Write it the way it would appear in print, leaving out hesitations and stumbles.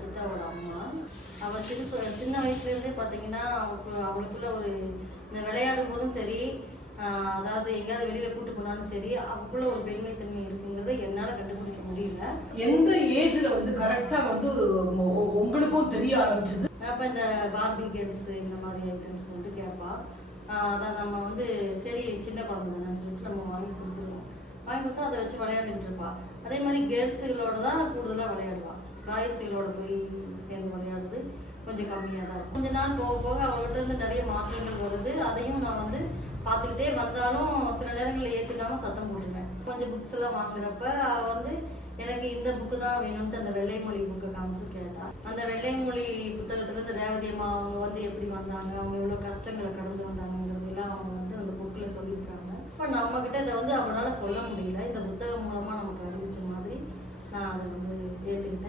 ரஜிதாவோட அம்மா. அவள் சின்ன வயசுலேருந்தே பார்த்தீங்கன்னா அவளுக்குள்ள ஒரு இந்த விளையாடும் போதும் சரி, அதாவது எங்கேயாவது வெளியில் கூட்டு போனாலும் சரி, அவளுக்குள்ள ஒரு பெண்மைத்தன்மை இருக்குங்கிறத என்னால் கண்டுபிடிக்க முடியல. எந்த ஏஜ்ல வந்து கரெக்டாக வந்து உங்களுக்கும் தெரிய ஆரம்பிச்சது? அப்போ இந்த பார்பி கேம்ஸ் இந்த மாதிரி ஐட்டம்ஸ் வந்து கேட்பா. அதான் நம்ம வந்து சரி சின்ன குழந்தை தானேன்னு சொல்லிட்டு நம்ம வாங்கி கொடுத்துருவோம். வாங்கி கொடுத்தா அதை வச்சு விளையாண்டுட்டு இருப்பா. அதே மாதிரி கேர்ள்ஸுகளோட தான் கூடுதலாக விளையாடுவாள். பாய்ஸுகளோட போய் சேர்ந்து விளையாடுறது கொஞ்சம் கம்மியாக தான் இருக்கும். கொஞ்ச நாள் போக போக அவங்ககிட்ட இருந்து நிறைய மாற்றங்கள் வருது. அதையும் நான் வந்து பார்த்துக்கிட்டே வந்தாலும் சில நேரங்களில் ஏற்றுக்காமல் சத்தம் போட்டுருவேன். கொஞ்சம் புக்ஸ் எல்லாம் வாங்குறப்ப அவள் வந்து எனக்கு இந்த புக்கு தான் வேணும்ட்டு அந்த வெள்ளைமொழி புக்கை காமிச்சு கேட்டாள். அந்த வெள்ளைமொழி புத்தகத்துல இந்த ரேவதி அம்மா அவங்க வந்து எப்படி வந்தாங்க, அவங்க எவ்வளோ கஷ்டங்களை கடந்து வந்தாங்கிறதுலாம் அவங்க வந்து அந்த புக்கில் சொல்லியிருக்காங்க. இப்போ நம்மக்கிட்ட இதை வந்து அவனால் சொல்ல முடியல. இந்த புத்தகம் மூலமாக நமக்கு அறிவிச்ச மாதிரி நான் அதை வந்து ஏற்றுக்கிட்டேன்.